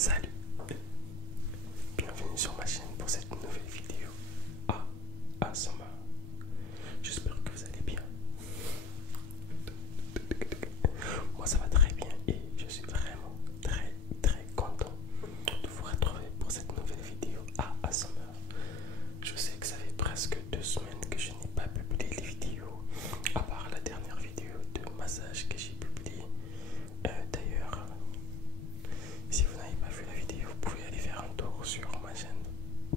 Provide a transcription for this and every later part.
Salut, bienvenue sur ma chaîne pour cette nouvelle vidéo ASMR. J'espère que vous allez bien. Moi ça va très bien et je suis vraiment très content de vous retrouver pour cette nouvelle vidéo ASMR. Je sais que ça fait presque 2 semaines que je n'ai pas publié les vidéos, à part la dernière vidéo de massage que j'ai publiée. D'ailleurs, si vous n'avez pas vu la vidéo, vous pouvez aller faire un tour sur ma chaîne.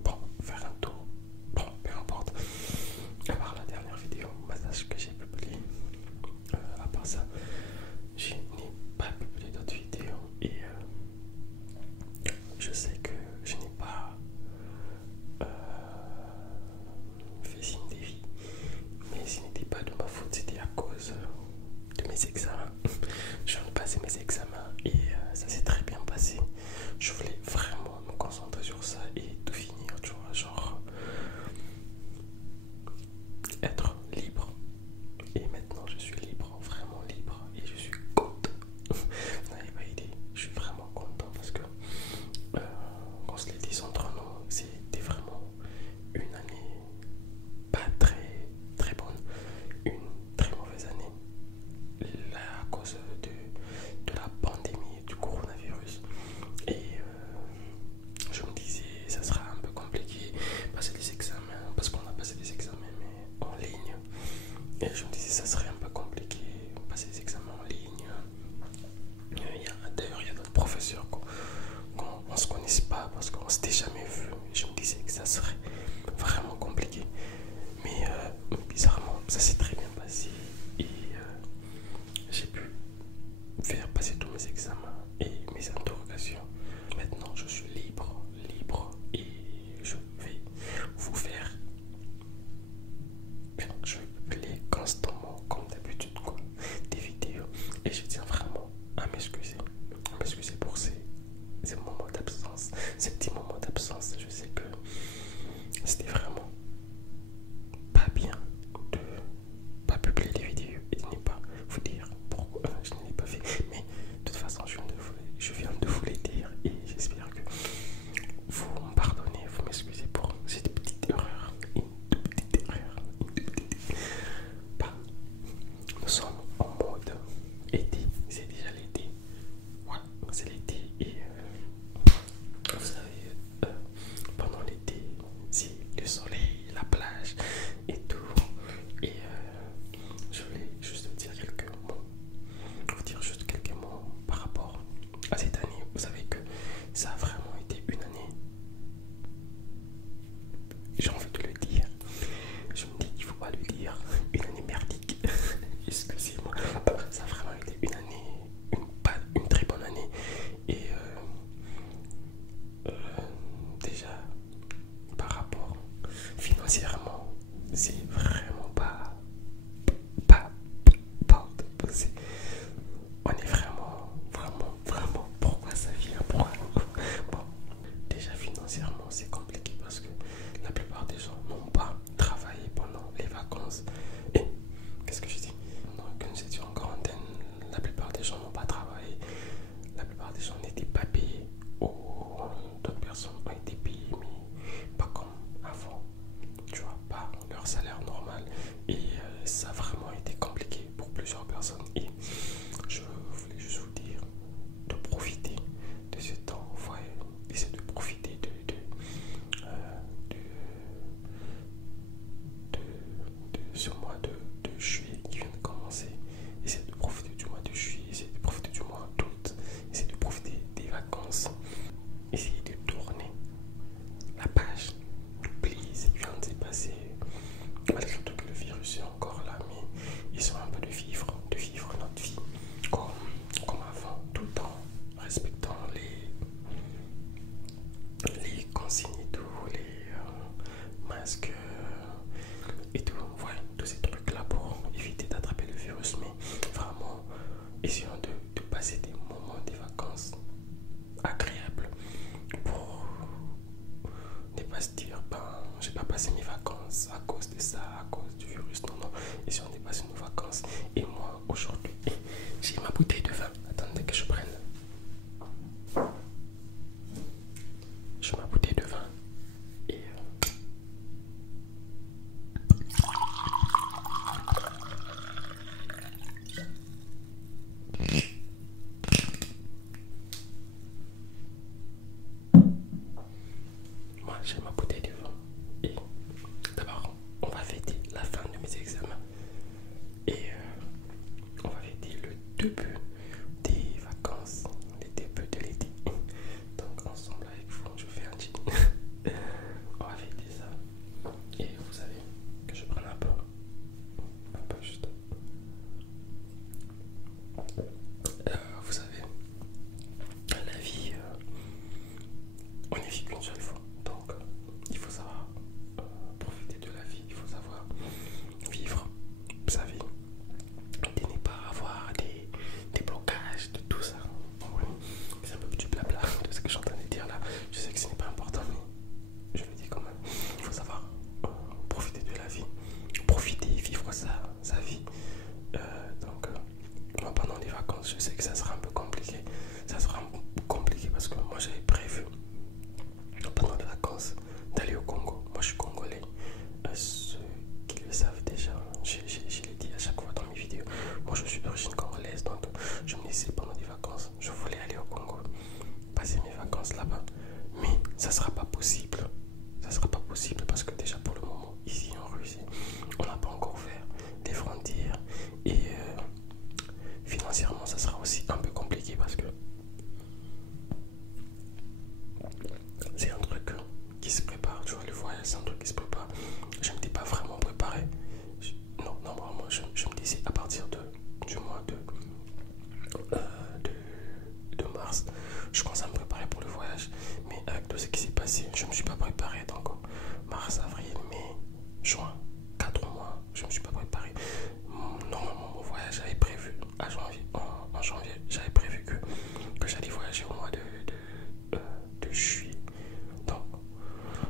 Bon, faire un tour, bon, peu importe. À part la dernière vidéo massage que j'ai publiée, à part ça, je n'ai pas publié d'autres vidéos et je sais que je n'ai pas fait signe des vies, mais ce n'était pas de ma faute, c'était à cause de mes examens. Je viens de passer mes examens et ça s'est très bien passé. Je voulais vraiment me concentrer sur ça et tout finir, tu vois, genre être libre. Et maintenant je suis libre, vraiment libre, et je suis content. Vous n'avez pas idée, je suis vraiment content parce que qu'on se les dise entre nous, c'était vraiment une année pas très bonne, une très mauvaise année. Là, à cause de la pandémie et du coronavirus. Et je me disais, ça sera un peu compliqué passer les examens, parce qu'on a passé des examens mais en ligne. Et je me disais, ça serait un peu compliqué passer les examens en ligne. D'ailleurs, il y a d'autres professeurs qu'on ne se connaisse pas parce qu'on ne s'était jamais vu. Je me disais que ça serait vraiment compliqué. Mais bizarrement, ça s'est très bien passé. Et j'ai pu faire passer tous mes examens et mes interrogations. Maintenant, je suis libre et je vais vous faire. Je vais publier constamment, comme d'habitude, des vidéos. Et je tiens vraiment à m'excuser pour ces moments d'absence, ces petits moments d'absence. Je sais que c'était vraiment pas bien de pas publier les vidéos et de ne pas vous dire pourquoi je ne l'ai pas fait. Mais de toute façon, je viens de vous les dire et j'espère que vous me pardonnez, vous m'excusez pour cette petite erreur. Bah, nous sommes en mode été, c'est déjà l'été. Ouais, c'est l'été et vous savez, pendant l'été, c'est le soleil, la plage et tout. Et je voulais juste vous dire quelques mots par rapport à cette année. Vous savez que ça a vraiment été une année, j'ai envie de le dire, je me dis qu'il ne faut pas le dire, une année merdique. Excusez-moi, ça a vraiment été une année, une très bonne année. Et déjà, par rapport financièrement, c'est vraiment pas c'est- on est vraiment, pourquoi ça vient, pourquoi bon, déjà financièrement c'est compliqué parce que la plupart des gens n'ont pas travaillé pendant les vacances. Et qu'est-ce que je dis, quand nous étions en quarantaine, la plupart des gens n'ont pas travaillé, la plupart des gens n'étaient pas payés, ou d'autres personnes ont été payées mais pas comme avant, tu vois, pas leur salaire normal. Et ça a vraiment été compliqué pour plusieurs personnes. Et je voulais juste vous dire de profiter de ce temps, essayer de profiter de ce mois de juillet qui vient de commencer. Essayez de profiter du mois de juillet, essayez de profiter du mois d'août, essayez de profiter des vacances, essayez de tourner la page, d'oublier ce qui vient de se passer, malgré tout que le virus est encore là, mais essayons un peu de vivre notre vie comme avant, tout en respectant les consignes et tout, les masques et tout, voilà, tous ces trucs là pour éviter d'attraper le virus. Mais vraiment, essayons de passer des moments, des vacances agréables pour ne pas se dire, ben, j'ai pas passé mes vacances à cause de ça, à cause du virus. Non, essayons de passer nos vacances. Et moi, aujourd'hui, j'ai ma bouteille de vin. Attendez que je prenne. on ne vit qu'une seule fois. Donc, il faut savoir profiter de la vie. Il faut savoir vivre sa vie. De ne pas avoir des blocages, de tout ça. Ouais. C'est un peu du blabla de ce que je suis en train de dire là. Je sais que ce n'est pas important, mais je le dis quand même. Il faut savoir profiter de la vie. Profiter, vivre sa vie. Moi, pendant les vacances, je sais que ça sera un peu compliqué. Ça sera compliqué parce que moi, j'avais prévu pendant les vacances d'aller au Congo. Moi, je suis congolais. Ceux qui le savent déjà, je l'ai dit à chaque fois dans mes vidéos. Moi, je suis d'origine congolaise, donc je me disais pendant les vacances, je voulais aller au Congo, passer mes vacances là-bas. Mais ça sera pas possible. Ça sera pas possible parce que déjà pour le moment, ici en Russie, on n'a pas encore ouvert les frontières et financièrement, ça sera aussi un peu compliqué parce que c'est un truc qui se prépare. Tu vois, le voyage, c'est un truc qui se prépare. Je ne m'étais pas vraiment préparé. Non, normalement, je me disais à partir du mois de mars, je commence à me préparer pour le voyage. Mais avec tout ce qui s'est passé, je ne me suis pas préparé. Donc, mars, avril, mai, juin, 4 mois, je ne me suis pas préparé. Normalement, mon voyage, j'avais prévu à janvier. En janvier, j'avais prévu que j'allais voyager au mois de juillet. Donc,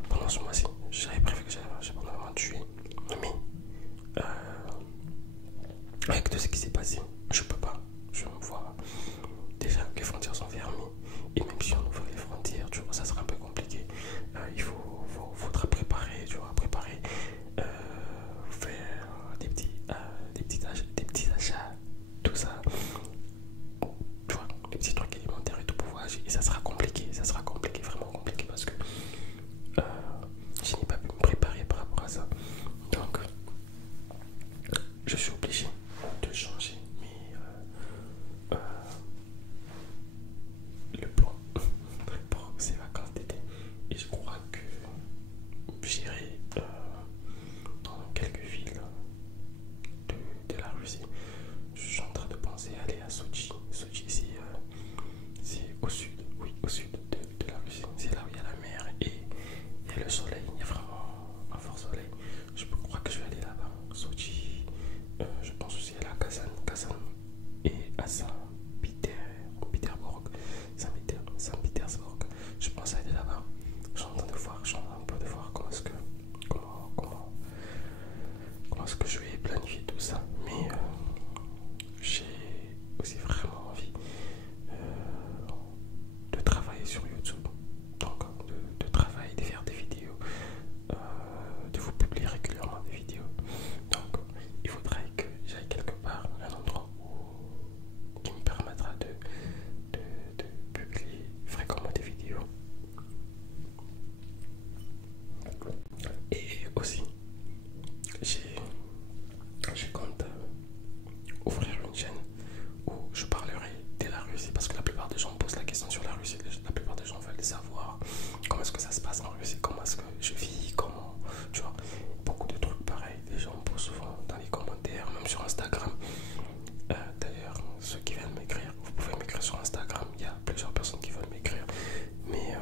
pendant ce mois-ci, j'avais prévu que j'allais voyager pendant le mois de juillet. Mais, avec tout ce qui s'est passé, je peux pas. Je me vois. Déjà, les frontières sont fermées. Et même si on ouvre les frontières, tu vois, ça sera un peu compliqué. Il faudra préparer, tu vois, faire des petits achats, tout ça. Tu vois, des petits trucs alimentaires et tout pour voyager. Et ça sera compliqué, vraiment compliqué parce que je n'ai pas pu me préparer par rapport à ça. Donc, je suis obligé de changer le plan pour ces vacances d'été. Et je crois que j'irai dans quelques villes de la Russie. Je suis en train de penser à aller à Sochi. Sochi, c'est au sud, oui, au sud de la Russie. C'est là où il y a la mer et il y a le soleil. Il y a vraiment un fort soleil. Je crois que je vais aller là-bas. Sochi, je pense aussi à la Kazan et à Saint-Pétersbourg. Saint-Pétersbourg. Je pense aller là-bas. Je suis en train de voir, comment est-ce que je vais planifier tout ça. Mais j'ai aussi vraiment envie de travailler sur YouTube. Donc de travailler, de faire des vidéos, de vous publier régulièrement des vidéos. Donc il faudrait que j'aille quelque part, un endroit qui me permettra de publier fréquemment des vidéos. Et aussi, je compte ouvrir une chaîne où je parlerai de la Russie parce que la plupart des gens me posent la question sur la Russie. La plupart des gens veulent savoir comment est-ce que ça se passe en Russie, comment est-ce que je vis, comment, tu vois, beaucoup de trucs pareils. Les gens me posent souvent dans les commentaires, même sur Instagram. D'ailleurs, ceux qui veulent m'écrire, vous pouvez m'écrire sur Instagram. Il y a plusieurs personnes qui veulent m'écrire, mais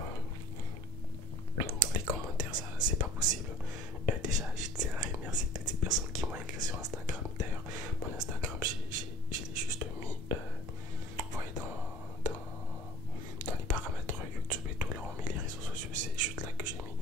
dans les commentaires, ça c'est pas possible. Déjà, je tiens à remercier toutes ces personnes qui m'ont écrit sur Instagram. D'ailleurs, mon Instagram, je l'ai juste mis, vous voyez, dans les paramètres YouTube et tout, là on met les réseaux sociaux, c'est juste là que j'ai mis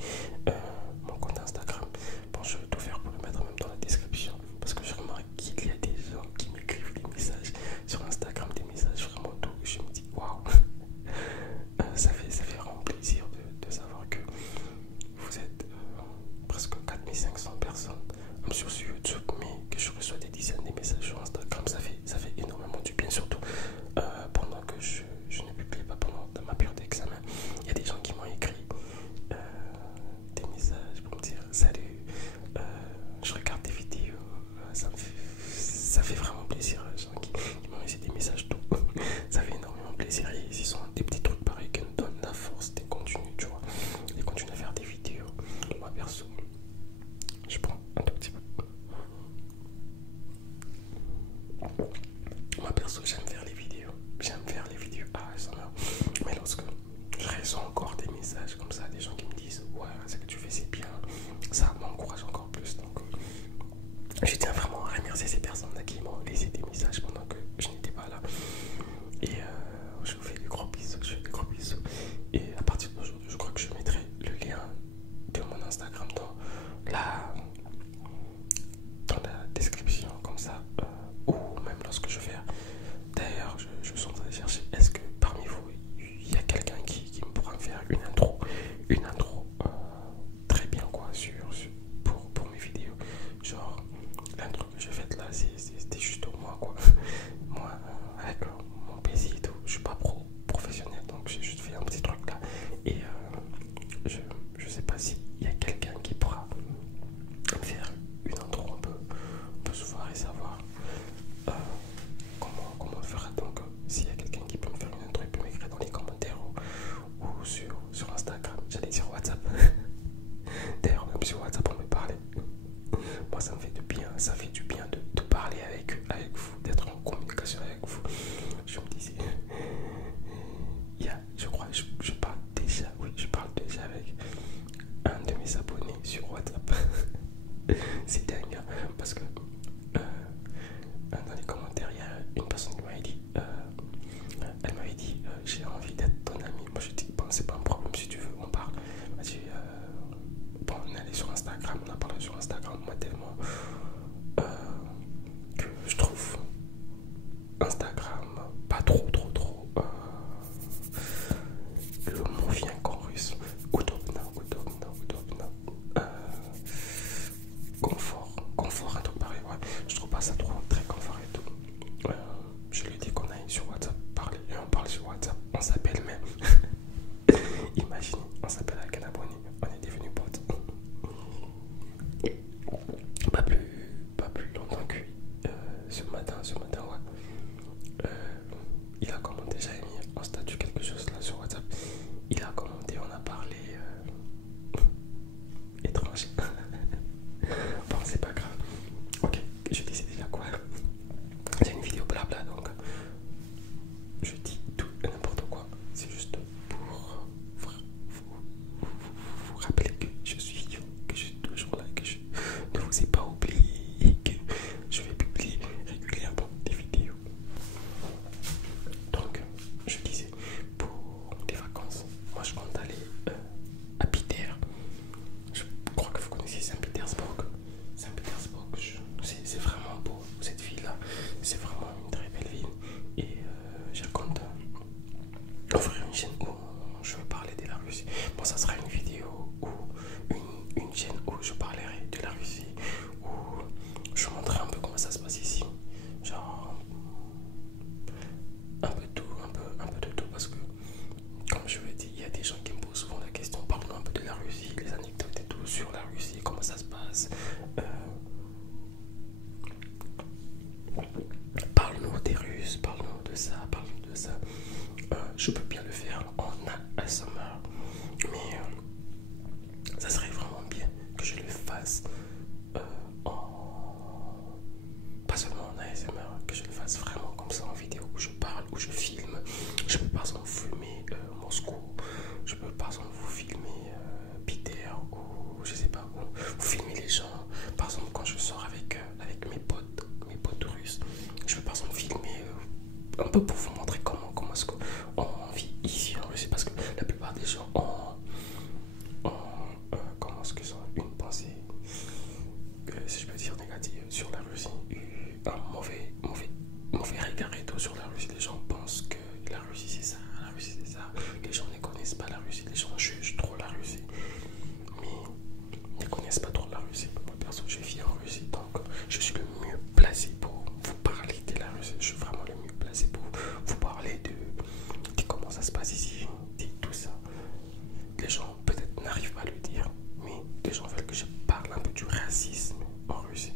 le mot vient qu'en russe. Удобно, удобно, удобно. Confort, un truc pareil, ouais. Je trouve pas ça trop très confort et tout. Je lui dis qu'on aille sur WhatsApp parler et on parle sur WhatsApp, on s'appelle même. Imaginez, on s'appelle avec un abonné, on est devenus potes. Pas plus longtemps que ce matin, ouais. Il a commenté, j'avais mis en statut quelque chose là sur WhatsApp. Il a commenté, on a parlé étrange. Bon, c'est pas grave. Ok, je disais déjà quoi. C'est une vidéo blabla donc je dis tout et n'importe quoi. C'est juste pour vous rappeler que je suis vivant, que je suis toujours là, que je ne vous ai pas oublié et que je vais publier régulièrement des vidéos. Donc, je disais, pour les vacances, moi je compte aller à Peter. Je crois que vous connaissez Saint-Pétersbourg. Saint-Pétersbourg, c'est vraiment beau cette ville-là. C'est vraiment une très belle ville. Et je compte ouvrir une chaîne où je vais parler de la Russie. Bon, ça sera une vidéo ou une chaîne où je parlerai de la Russie, où je montrerai un peu comment ça se passe ici. Genre un peu tout, un peu de tout, parce que comme je vous dis, il y a des gens qui me posent souvent la question, parle-nous un peu de la Russie, les anecdotes et tout sur la Russie, comment ça se passe. Parle-nous des Russes, parle-nous de ça, parle-nous de ça. Je peux bien le faire en ASMR, mais ça serait vraiment bien que je le fasse pas seulement en ASMR, que je le fasse vraiment comme ça en vidéo, où je parle, où je filme. Je peux par exemple filmer Moscou, je peux par exemple vous filmer Peter, ou je sais pas, vous filmer les gens. Par exemple quand je sors avec mes potes russes, je peux par exemple filmer un peu pour vous montrer comment est-ce qu'on vit ici en Russie, parce que la plupart des gens ont comment est-ce qu'ils ont une pensée, si je peux dire négative sur la Russie, un mauvais regard et tout sur la Russie. Les gens pensent que la Russie c'est ça, la Russie c'est ça. Les gens ne connaissent pas la Russie, les gens jugent trop la Russie, mais ne connaissent pas trop la Russie. Moi perso, je vis en Russie, donc je suis le mieux placé pour vous parler de la Russie. Je suis vraiment le mieux placé pour vous parler de comment ça se passe ici, de tout ça. Les gens peut-être n'arrivent pas à le dire, mais les gens veulent que je parle un peu du racisme en Russie.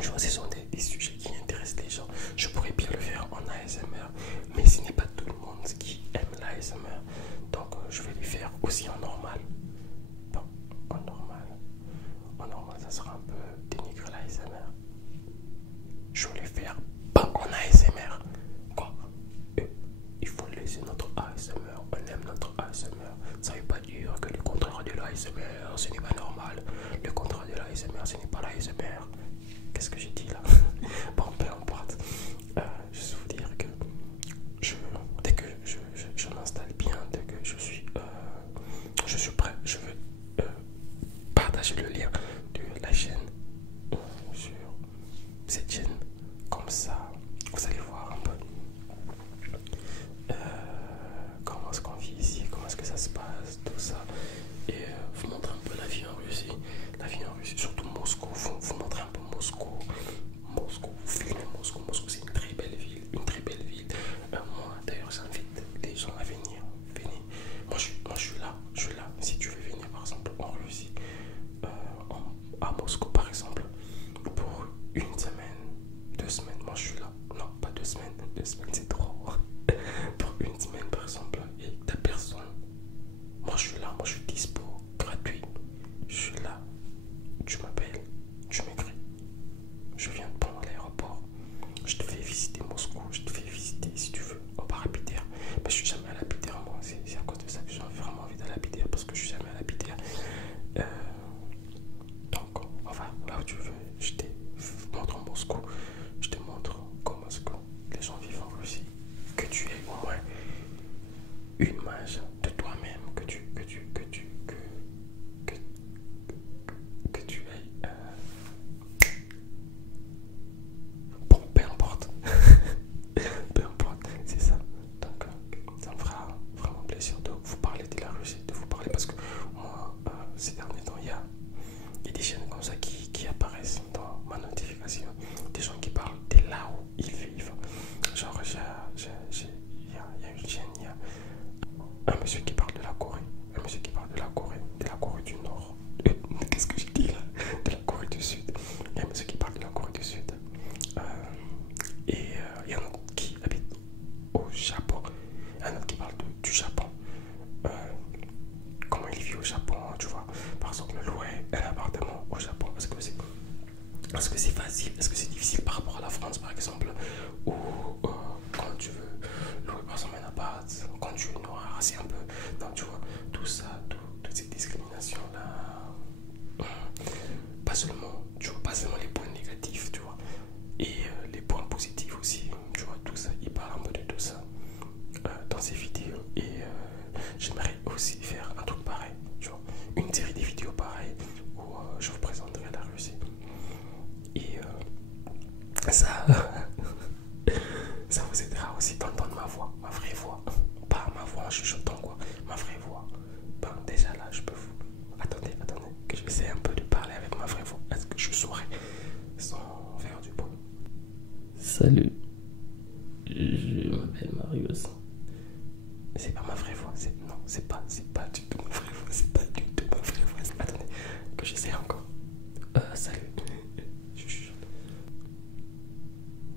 Je vois, ce sont des sujets qui intéressent les gens. Je pourrais bien le faire en ASMR, mais ce n'est pas tout le monde qui aime l'ASMR. Donc je vais le faire aussi en normal. Bon, en normal, ça sera un peu dénigré l'ASMR. Je vais le faire pas en ASMR. Quoi? Il faut laisser notre ASMR. On aime notre ASMR. Ça ne veut pas dire que le contraire de l'ASMR, ce n'est pas normal. Le contraire de l'ASMR, ce n'est pas l'ASMR. Qu'est-ce que j'ai dit là? Bon, peu importe. Juste vous dire que dès que je m'installe bien, dès que je suis prêt, je veux partager le lien de la chaîne sur cette chaîne. Comme ça, vous allez voir un peu comment est-ce qu'on vit ici, comment est-ce que ça se passe, tout ça. Et vous montrer un peu la vie en Russie. La vie en Russie, surtout Moscou. Vous montrer un peu Moscou. Moscou, vous filmez Moscou. Moscou, c'est une très belle ville. Une très belle ville. Moi, d'ailleurs, j'invite les gens à venir. Venez. Moi, je suis là. Je suis là. Si tu veux venir, par exemple, en Russie, à Moscou, par exemple, pour une semaine, 2 semaines, moi, je suis là. Non, pas 2 semaines. 2 semaines, c'est trop. Pour une semaine, par exemple, et ta personne. Moi, je suis là. Moi, je suis dispo, gratuit. Je suis là. Tu m'appelles. Tu m'écris. Je viens te prendre à l'aéroport. Je te fais visiter Moscou. Je te fais visiter, si tu veux, on part à Peter. Mais je suis jamais allé à Peter, moi. C'est à cause de ça que j'ai vraiment envie d'aller à Peter, parce que je suis jamais allé à Peter. Donc, on va là où tu veux. Je te montre Moscou. Je te montre comment est-ce que les gens vivent en Russie. Que tu aies au moins une image de toi-même, que tu ailles. Bon, peu importe. Peu importe, c'est ça. Donc, ça me fera vraiment plaisir de monsieur qui parle de la Corée. Un monsieur qui parle de la Corée du Nord. Qu'est-ce que je dis là? De la Corée du Sud. Il y a un monsieur qui parle de la Corée du Sud. Et il y en a un autre qui habite au Japon. Un autre qui parle du Japon. Comment il vit au Japon, tu vois. Par exemple, louer un appartement au Japon. Est-ce que c'est facile? Est-ce que c'est difficile par rapport à la France, par exemple? Ou quand tu veux louer par exemple un appart, quand tu es noir, c'est un peu... Non, tu vois, tout ça, toutes ces discriminations-là. Pas seulement, tu vois, pas seulement les points négatifs, tu vois. Et les points positifs aussi, tu vois, tout ça. Il parle un peu de tout ça dans ses vidéos. Et j'aimerais aussi faire un truc pareil, tu vois. Une série de vidéos pareilles où je vous présenterai la Russie. Et ça, ça vous aidera aussi d'entendre ma voix, ma vraie voix. Pas ma voix en chuchotant quoi, ma vraie voix. Ben, déjà là, je peux vous... Attendez, que je vais un peu de parler avec ma vraie voix. Est-ce que je saurais sans faire du bruit? Salut, je m'appelle Marius. C'est pas ma vraie voix, non, c'est pas du tout ma vraie voix, c'est pas du tout ma vraie voix. Attendez, que j'essaie encore. Salut.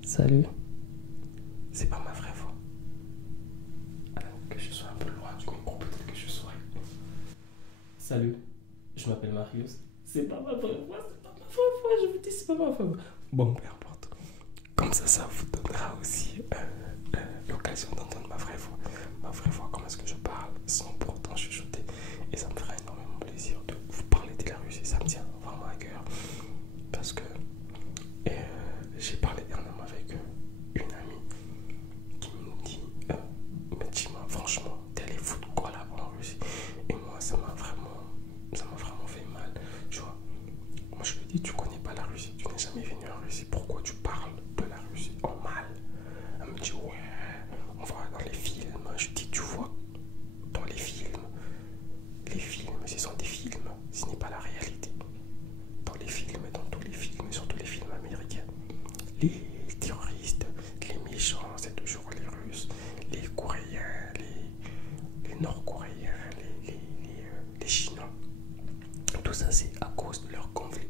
Salut. C'est pas ma vraie voix. Alors, que je sois un peu loin du micro, peut-être que je saurais. Salut, je m'appelle Marius. C'est pas ma vraie voix, je vous dis, c'est pas ma vraie voix. Bon, peu importe. Comme ça vous donnera aussi l'occasion d'entendre ma vraie voix. Ma vraie voix, comment est-ce que je parle sans pour autant chuchoter. Et ça me fera énormément plaisir de vous parler de la Russie. Ça me tient vraiment à cœur. Parce que j'ai parlé dernièrement avec une amie qui me dit mais dis-moi, franchement, t'es allé foutre quoi là-bas en Russie? Et moi, ça m'a vraiment fait mal. Tu vois, moi je lui dis, tu connais pas la Russie, tu n'es jamais venu en Russie, pourquoi tu parles de la Russie en mal? Elle me dit, ouais, on voit dans les films. Je dis, tu vois, dans les films, ce sont des films, ce n'est pas la réalité. Dans les films, dans tous les films, surtout les films américains, les terroristes, les méchants, c'est toujours les Russes, les Coréens, les Nord-Coréens, les Chinois. Tout ça, c'est à cause de leur conflit